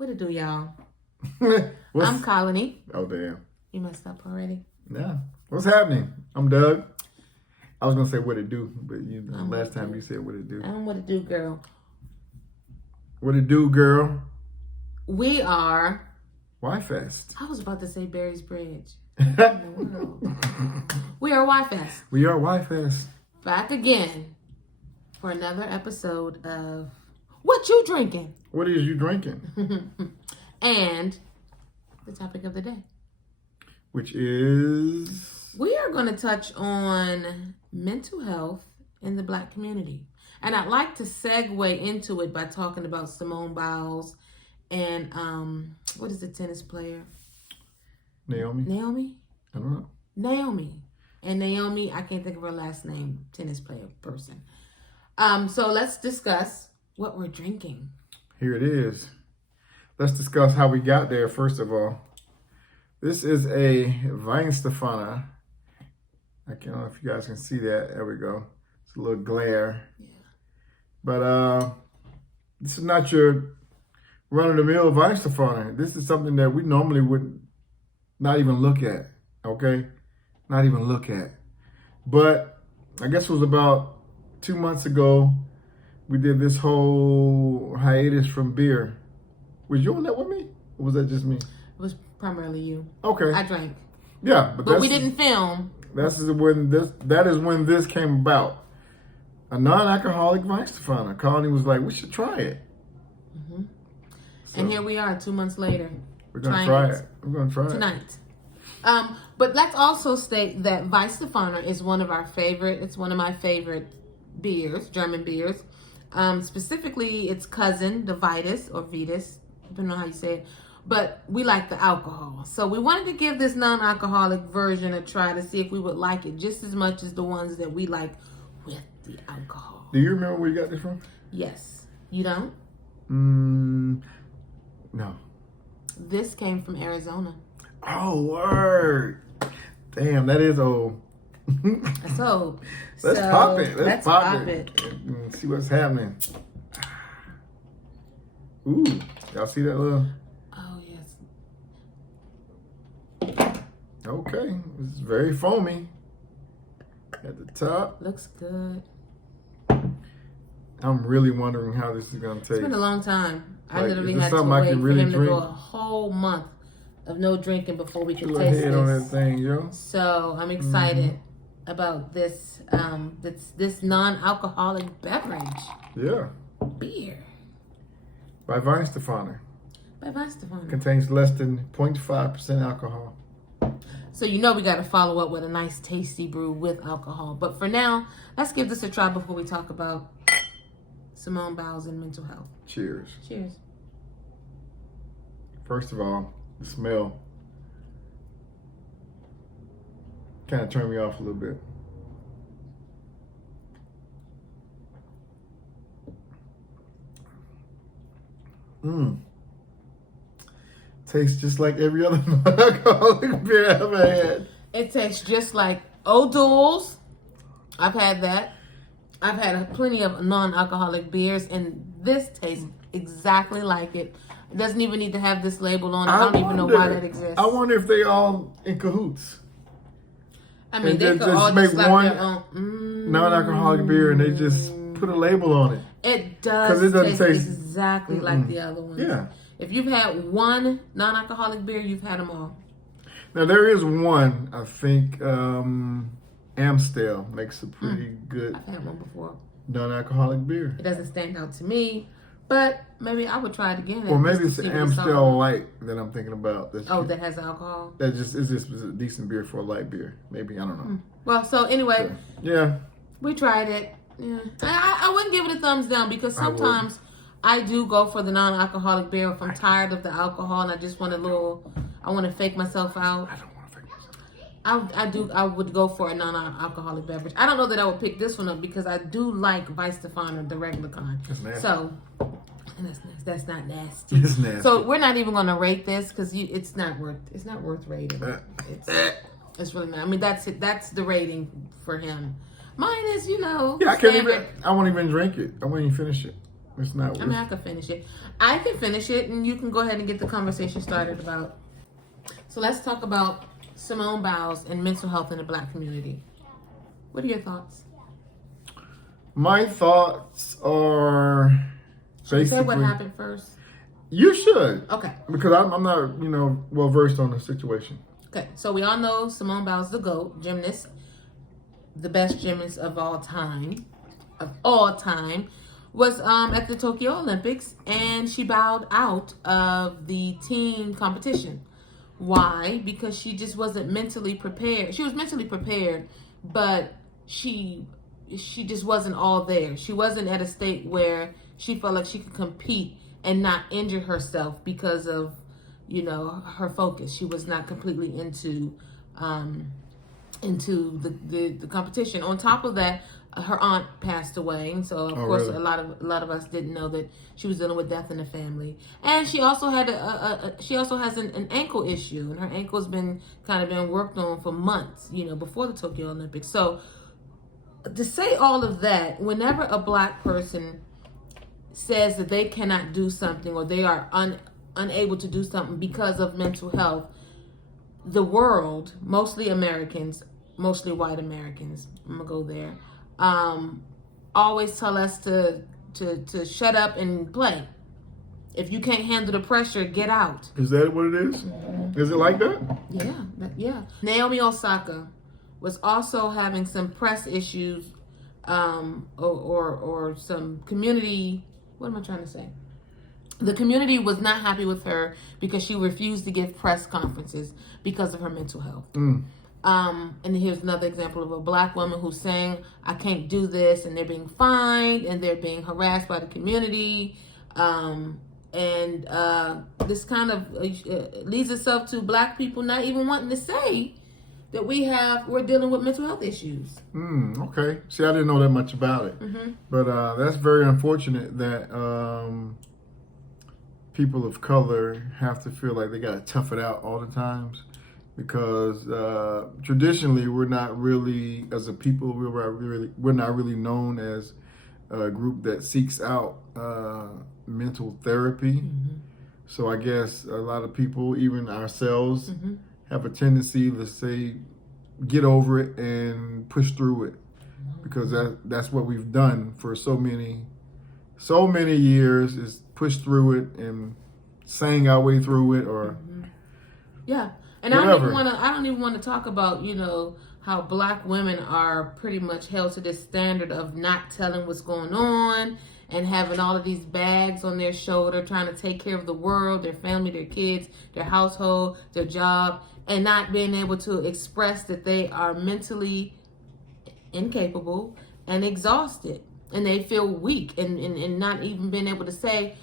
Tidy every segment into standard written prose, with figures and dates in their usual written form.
What it do, y'all? What's... I'm Colony. Oh, damn. You messed up already. Yeah. What's happening? I'm Doug. I was going to say what it do, but last time you said what it do. I'm what it do, girl. What it do, girl? We are... Y-Fest. I was about to say Barry's Bridge. We are Y-Fest. We are Y-Fest. Back again for another episode of What You Drinking? What is you drinking? And the topic of the day. Which is... We are going to touch on mental health in the Black community. And I'd like to segue into it by talking about Simone Biles and, what is the tennis player? Naomi? I don't know. Naomi. And Naomi, I can't think of her last name, tennis player person. So let's discuss what we're drinking. Here it is. Let's discuss how we got there, first of all. This is a Weistaphaner. I don't know if you guys can see that. There we go. It's a little glare. Yeah. But this is not your run-of-the-mill Weistaphaner. This is something that we normally would not even look at, okay? Not even look at. But I guess it was about 2 months ago, we did this whole hiatus from Bier. Was you on that with me? Or was that just me? It was primarily you. Okay. I drank. Yeah, but we didn't film. That is when this came about. A non-alcoholic Weistaphaner. Colony was like, we should try it. Mm-hmm. So, and here we are 2 months later. We're going to try it. We're going to try it. Tonight. But let's also state that Weistaphaner is one of our favorite, it's one of my favorite beers, German beers. Specifically, its cousin, the Vitus, or Vitus, depending on how you say it. But we like the alcohol. So we wanted to give this non-alcoholic version a try to see if we would like it just as much as the ones that we like with the alcohol. Do you remember where you got this from? Yes. You don't? No. This came from Arizona. Oh, word. Damn, that is old. That's old. Let's pop it. Let's pop it. And see what's happening. Ooh, y'all see that little... Oh, yes. Okay, it's very foamy at the top. Looks good. I'm really wondering how this is going to taste. It's been a long time. I literally had to I wait can for really him drink? to go a whole month of no drinking before we could Put taste a head this. on that thing, yo. So I'm excited about this this non-alcoholic beverage. Yeah. Beer. By Weistaphaner. By Weistaphaner. Contains less than 0.5% alcohol. So you know we got to follow up with a nice tasty brew with alcohol. But for now, let's give this a try before we talk about Simone Biles and mental health. Cheers. Cheers. First of all, the smell kind of turned me off a little bit. Tastes just like every other non-alcoholic beer I've ever had. It tastes just like O'Doul's. I've had that. I've had plenty of non-alcoholic beers, and this tastes exactly like it. It doesn't even need to have this label on it. I don't even know why that exists. I wonder if they all in cahoots. I mean, they could all make just slap one their own non-alcoholic beer and they just put a label on it. It does it doesn't taste exactly like the other ones. Yeah. If you've had one non-alcoholic beer, you've had them all. Now, there is one, I think, Amstel makes a pretty good I've had one before. Non-alcoholic beer. It doesn't stand out to me, but maybe I would try it again. Or maybe it's Amstel Light that I'm thinking about. That has alcohol? That just is just a decent beer for a light beer. Maybe, I don't know. Well, so anyway. Yeah. We tried it. Yeah. I wouldn't give it a thumbs down because sometimes I do go for the non-alcoholic beer if I'm tired of the alcohol and I just want I want to fake myself out. I don't want to fake myself out. I would go for a non-alcoholic beverage. I don't know that I would pick this one up because I do like Weistaphaner, the regular kind. That's nasty. So, that's not nasty. It's nasty. So we're not even going to rate this because it's not worth rating. It's really not. I mean, that's it. That's the rating for him. Mine is, Yeah, I won't even drink it. I won't even finish it. It's not I mean, I could finish it. I can finish it, and you can go ahead and get the conversation started about. So let's talk about Simone Biles and mental health in the Black community. What are your thoughts? My thoughts are basically. Say what happened first. You should. Okay. Because I'm not, well versed on the situation. Okay. So we all know Simone Biles, the GOAT, gymnast, the best gymnast of all time, was at the Tokyo Olympics, and she bowed out of the team competition. Why? Because she just wasn't mentally prepared. She was mentally prepared, but she just wasn't all there. She wasn't at a state where she felt like she could compete and not injure herself because of, her focus. She was not completely into the competition. On top of that, her aunt passed away, and so of course really? a lot of us didn't know that she was dealing with death in the family. And she also had she also has an ankle issue, and her ankle's been worked on for months, before the Tokyo Olympics. So to say all of that, whenever a Black person says that they cannot do something or they are unable to do something because of mental health, the world, mostly Americans, mostly white Americans, I'm gonna go there, always tell us to shut up and play. If you can't handle the pressure, get out. Is that what it is? Mm-hmm. Is it like that? Yeah. Naomi Osaka was also having some press issues, or some community. What am I trying to say? The community was not happy with her because she refused to give press conferences because of her mental health. And here's another example of a Black woman who's saying, I can't do this, and they're being fined and they're being harassed by the community. This kind of leads itself to Black people not even wanting to say that we're dealing with mental health issues. Okay. See, I didn't know that much about it. Mm-hmm. But that's very unfortunate that people of color have to feel like they got to tough it out all the times. Because traditionally, we're not really, as a people, we're not really known as a group that seeks out mental therapy. Mm-hmm. So I guess a lot of people, even ourselves, mm-hmm. have a tendency to say, get over it and push through it, because that's what we've done for so many years, is push through it and sang our way through it, or yeah. And whatever. I don't even want to talk about, how Black women are pretty much held to this standard of not telling what's going on and having all of these bags on their shoulder, trying to take care of the world, their family, their kids, their household, their job, and not being able to express that they are mentally incapable and exhausted, and they feel weak, and not even being able to say,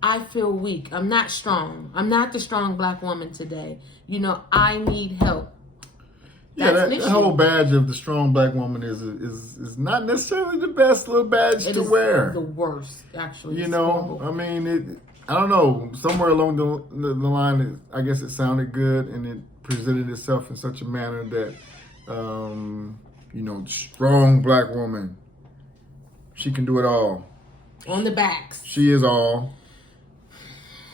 I feel weak. I'm not strong. I'm not the strong Black woman today. I need help. That's that whole badge of the strong Black woman is not necessarily the best little badge to wear. The worst, actually. I mean, I don't know. Somewhere along the line, I guess it sounded good, and it presented itself in such a manner that, strong Black woman, she can do it all. On the backs. She is all.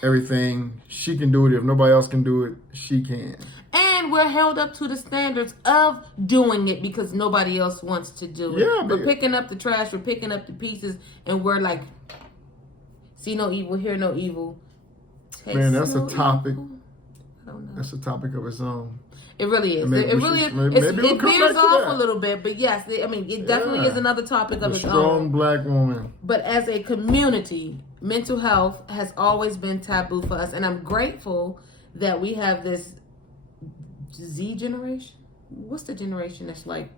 Everything. She can do it. If nobody else can do it, she can. And we're held up to the standards of doing it because nobody else wants to do it. Yeah, we're picking up the trash, we're picking up the pieces, and we're like, see no evil, hear no evil. Man, that's a topic. Evil. I don't know. That's a topic of its own. It really is. It really is. It veers off a little bit, but yes, it definitely is another topic of its own. Strong Black woman. But as a community, mental health has always been taboo for us, and I'm grateful that we have this Z generation. What's the generation that's like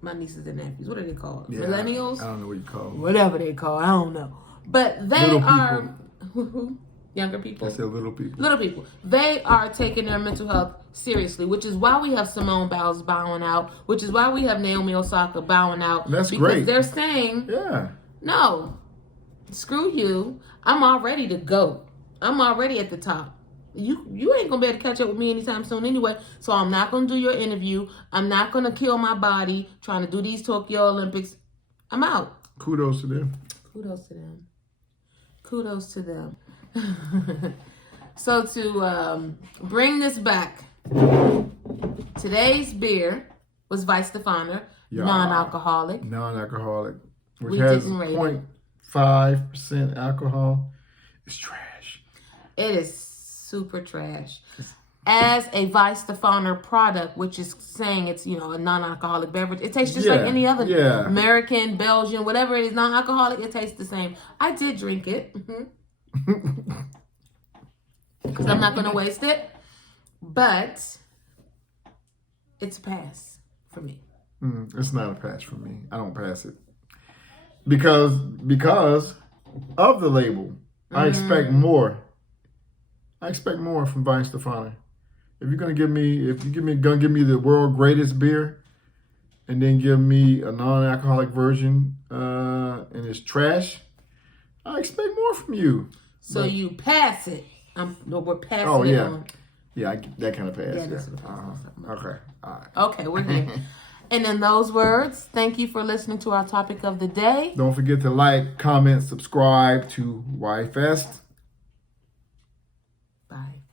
my nieces and nephews? What are they called? Yeah, Millennials? I don't know what you call them. Whatever they call, I don't know. But they are younger people. I said little people. Little people. They are taking their mental health seriously, which is why we have Simone Biles bowing out, which is why we have Naomi Osaka bowing out. That's because great. They're saying, no, screw you. I'm already the GOAT. I'm already at the top. You ain't gonna be able to catch up with me anytime soon anyway. So I'm not gonna do your interview. I'm not gonna kill my body trying to do these Tokyo Olympics. I'm out. Kudos to them. Kudos to them. kudos to them. So to bring this back, today's beer was Weistaphaner, Yeah. non-alcoholic. Non-alcoholic, which We has didn't rate it. 0.5% alcohol. It's trash. It is super trash. As a Weistaphaner product, which is saying it's, you know, a non-alcoholic beverage, it tastes just like any other American, Belgian, whatever it is, non-alcoholic, it tastes the same. I did drink it because I'm not going to waste it, but it's a pass for me. It's not a pass for me. I don't pass it because of the label. I expect more. I expect more from Weistaphaner. If you're gonna give me the world greatest beer, and then give me a non-alcoholic version, and it's trash, I expect more from you. So you pass it. We're passing Oh it yeah, on. yeah, that kind of pass. Yeah, Yeah. that's what I'm talking about. Okay, all right. Okay, we're here. And in those words, thank you for listening to our topic of the day. Don't forget to like, comment, subscribe to YFest. Bye.